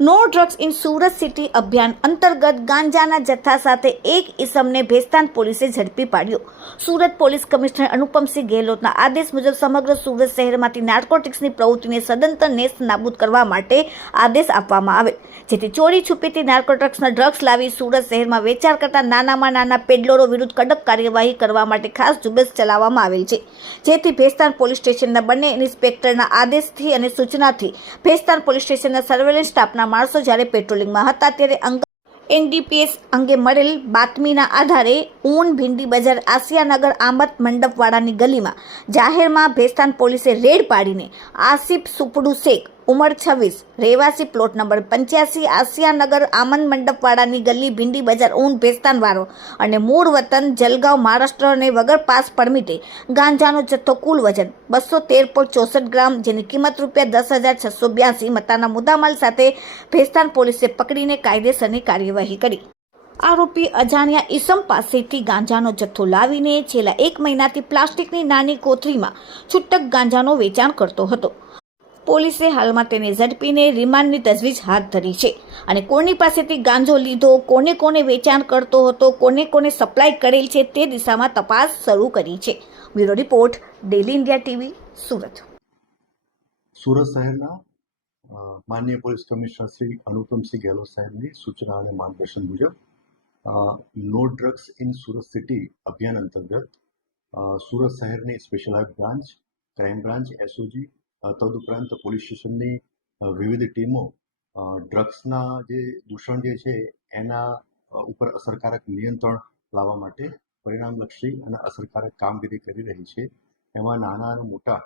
No drugs in Surat city અભિયાન અંતર્ગત ગાંજાના જથ્થા સાથે એક ઇસમને ભેસ્તાન પોલીસે ઝડપી પાડ્યો. સુરત પોલીસ કમિશનર અનુપમસિંહ ગેહલોતના આદેશ મુજબ સમગ્ર સુરત શહેરમાંથી નાર્કોટિક્સની પ્રવૃત્તિને સદંતર નેસ્ત નાબૂદ કરવા માટે આદેશ આપવામાં આવે, જેથી ચોરી છુપીથી નાર્કોટિક્સના ડ્રગ્સ લાવી સુરત શહેરમાં વેચાણ કરતા નાનામાં નાના પેડલરો વિરુદ્ધ કડક કાર્યવાહી કરવા માટે ખાસ ઝુંબેશ ચલાવવામાં આવેલ છે. જેથી ભેસ્તાન પોલીસ સ્ટેશનના બંને ઇન્સ્પેક્ટરના આદેશથી અને સૂચનાથી ભેસ્તાન પોલીસ સ્ટેશનના સર્વેલન્સ સ્ટાફના માણસો જ્યારે પેટ્રોલિંગમાં હતા ત્યારે એનડીપીએસ અંગે મળેલ બાતમીના આધારે ઊન ભીંડી બજાર આસિયાનગર આમદ મંડપવાળાની ગલીમાં જાહેરમાં ભેસ્તાન પોલીસે રેડ પાડીને આસિફ સુપડુ શેખ ઉંમર 26 રહેવાસી પ્લોટ નંબર 85 આસિયાનગર આમદ મંડપવાળાની ગલી ભીંડી બજાર ઊન ભેસ્તાનવાળો અને મૂળ વતન જલગાંવ મહારાષ્ટ્રને વગર પાસ પરમિટે ગાંજાનો જથ્થો કુલ વજન 213.64 ગ્રામ જેની કિંમત ₹10,682 મતાના મુદ્દામાલ સાથે ભેસ્તાન પોલીસે પકડીને કાયદેસરની કાર્યવાહી કરી. આરોપી અજાણ્યા ઈસમ પાસેથી ગાંજાનો જથ્થો લાવીને છેલ્લા 1 મહિનાથી પ્લાસ્ટિકની નાની કોથળીમાં છૂટક ગાંજાનો વેચાણ કરતો હતો. પોલીસે હાલમાં તેને ઝડપીને રિમાન્ડની તજવીજ હાથ ધરી છે અને કોની પાસેથી ગાંજો લીધો, કોને કોને વેચાણ કરતો હતો, કોને કોને સપ્લાય કરેલ છે તે દિશામાં તપાસ શરૂ કરી છે. Bureau report, daily India TV, Surat. Surat શહેરના માનનીય પોલીસ કમિશનર શ્રી અનુપમસિંહ ગેહલોત સાહેબની સૂચના અને માર્ગદર્શન મુજબ no drugs in Surat city અભિયાન અંતર્ગત સુરત શહેરની specialize branch, crime branch, SOG તદુપરાંત પોલીસ સ્ટેશનની વિવિધ ટીમો ડ્રગ્સના જે દૂષણ જે છે એના ઉપર અસરકારક નિયંત્રણ લાવવા માટે પરિણામલક્ષી અને અસરકારક કામગીરી કરી રહી છે. એમાં નાના અને મોટા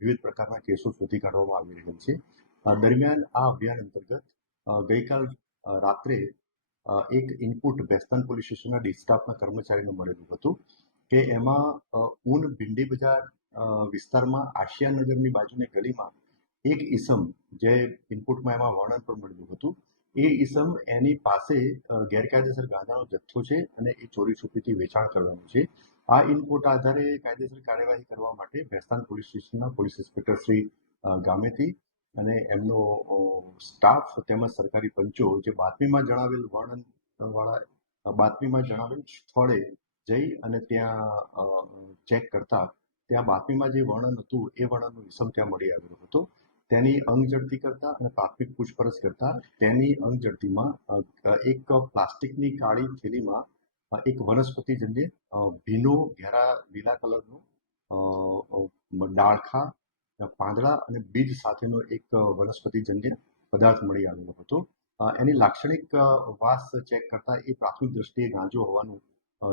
વિવિધ પ્રકારના કેસો શોધી કાઢવામાં આવી રહ્યા છે. દરમિયાન આ અભિયાન અંતર્ગત ગઈકાલ રાત્રે એક ઇનપુટ ભેસ્તાન પોલીસ સ્ટેશનના ડિસ્ટાફના કર્મચારીને મળેલું હતું કે એમાં ઊન ભીંડી બજાર વિસ્તારમાં આશિયાનગરની બાજુની ગલીમાં એક ઈસમ, જે ઇનપુટમાં એમાં વર્ણન પણ મળ્યું હતું, એ ઈસમ એની પાસે ગેરકાયદેસર ગાંજાનો જથ્થો છે અને એ ચોરી છુપીથી વેચાણ કરવાનું છે. આ ઇનપુટ આધારે કાયદેસર કાર્યવાહી કરવા માટે ભેસ્તાન પોલીસ સ્ટેશનના પોલીસ ઇન્સ્પેક્ટર શ્રી ગામેતી અને એમનો સ્ટાફ તેમજ સરકારી પંચો જે બાતમીમાં જણાવેલ સ્થળે જઈ અને ત્યાં ચેક કરતા ત્યાં બાતમીમાં જે વર્ણન હતું એ વર્ણનનો ઈસમ ત્યાં મળી આવ્યો હતો. તેની અંગ ઝડપી કરતા અને પ્રાથમિક પૂછપરછ કરતા તેની અંગ ઝડપીમાં એક પ્લાસ્ટિકની કાળી થેલીમાં એક વનસ્પતિજન્ય ભીનો ઘેરા લીલા કલરનો ડાળખા, પાંદડા અને બીજ સાથેનો એક વનસ્પતિજન્ય પદાર્થ મળી આવ્યો હતો. એની લાક્ષણિક વાસ ચેક કરતા એ પ્રાથમિક દ્રષ્ટિએ ગાંજો હોવાનું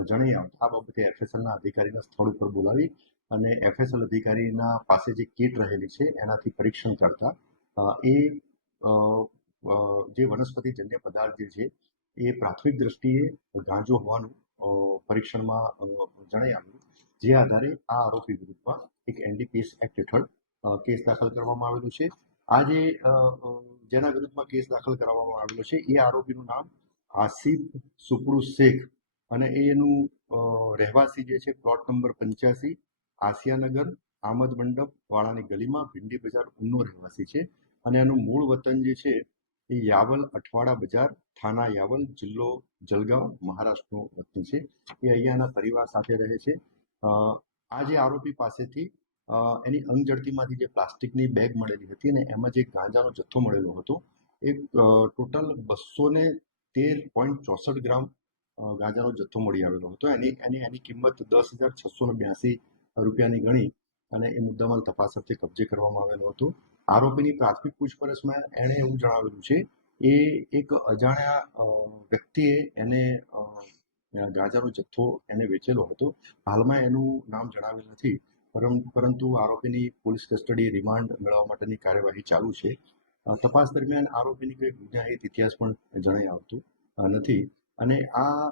જણાઈ આવતા આ બાબતે એફએસએલના અધિકારીના સ્થળ ઉપર બોલાવી અને એફએસએલ અધિકારીના પાસે જે કીટ રહેલી છે એનાથી પરીક્ષણ કરતા એ જે વનસ્પતિજન્ય પદાર્થ જે છે એ પ્રાથમિક દ્રષ્ટિએ ગાંજો હોવાનું પરીક્ષણમાં જણાઈ આવ્યું. જે આધારે આ આરોપી વિરુદ્ધમાં એક એનડીપીએસ એક્ટ હેઠળ કેસ દાખલ કરવામાં આવેલો છે. આ જેના વિરુદ્ધમાં કેસ દાખલ કરવામાં આવેલો છે એ આરોપીનું નામ આસિફ સુપડુ શેખ અને એનું રહેવાસી જે છે પ્લોટ નંબર 85 આસિયાનગર આમદ મંડપ વાળાની ગલીમાં ભીંડી બજાર ઊનનો રહેવાસી છે અને એનું મૂળ વતન જે છે એ યાવલ અઠવાડા બજાર, થાના યાવલ, જિલ્લો જલગાંવ, મહારાષ્ટ્રનો વતની છે. એ અહીંયાના પરિવાર સાથે રહે છે. આ જે આરોપી પાસેથી એની અંગ ઝડપીમાંથી જે પ્લાસ્ટિકની બેગ મળેલી હતી અને એમાં જે ગાંજાનો જથ્થો મળેલો હતો એ ટોટલ 213.64 ગ્રામ ગાંજાનો જથ્થો મળી આવેલો હતો. એની કિંમત ₹10,682 ગણી અને એ મુદ્દામાલ તપાસ અર્થે કબજે કરવામાં આવેલો હતો. આરોપીની પ્રાથમિક પૂછપરછમાં એણે એવું જણાવેલું છે એ એક અજાણ્યા વ્યક્તિએ એને ગાંજાનો જથ્થો એને વેચેલો હતો. હાલમાં એનું નામ જણાવેલ નથી, પરંતુ આરોપીની પોલીસ કસ્ટડી રિમાન્ડ મેળવવા માટેની કાર્યવાહી ચાલુ છે. તપાસ દરમિયાન આરોપીની કોઈ ગુનાહિત ઇતિહાસ પણ જણાઈ આવતું નથી અને આ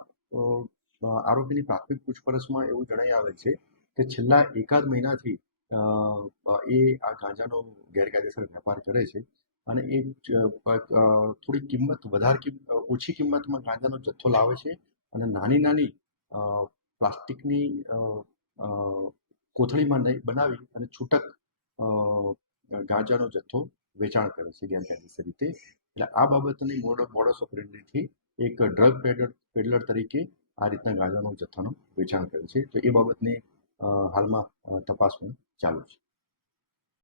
આરોપીની પ્રાથમિક પૂછપરછમાં એવું જણાઈ આવે છે કે છેલ્લા એકાદ મહિનાથી એ આ ગાંજાનો ગેરકાયદેસર વેપાર કરે છે અને એ થોડી ઓછી કિંમતમાં ગાંજાનો જથ્થો લાવે છે અને નાની પ્લાસ્ટિકની કોથળીમાં બનાવી અને છૂટક ગાંજાનો જથ્થો વેચાણ કરે છે ગેરકાયદેસર રીતે. એટલે આ બાબતની મોડસ ઓપરેન્ડીથી એક ડ્રગ પેડલર તરીકે આ રીતના ગાંજાનો જથ્થાનું વેચાણ કરે છે. તો એ બાબતની હાલમાં તપાસ પણ ચાલુ છે.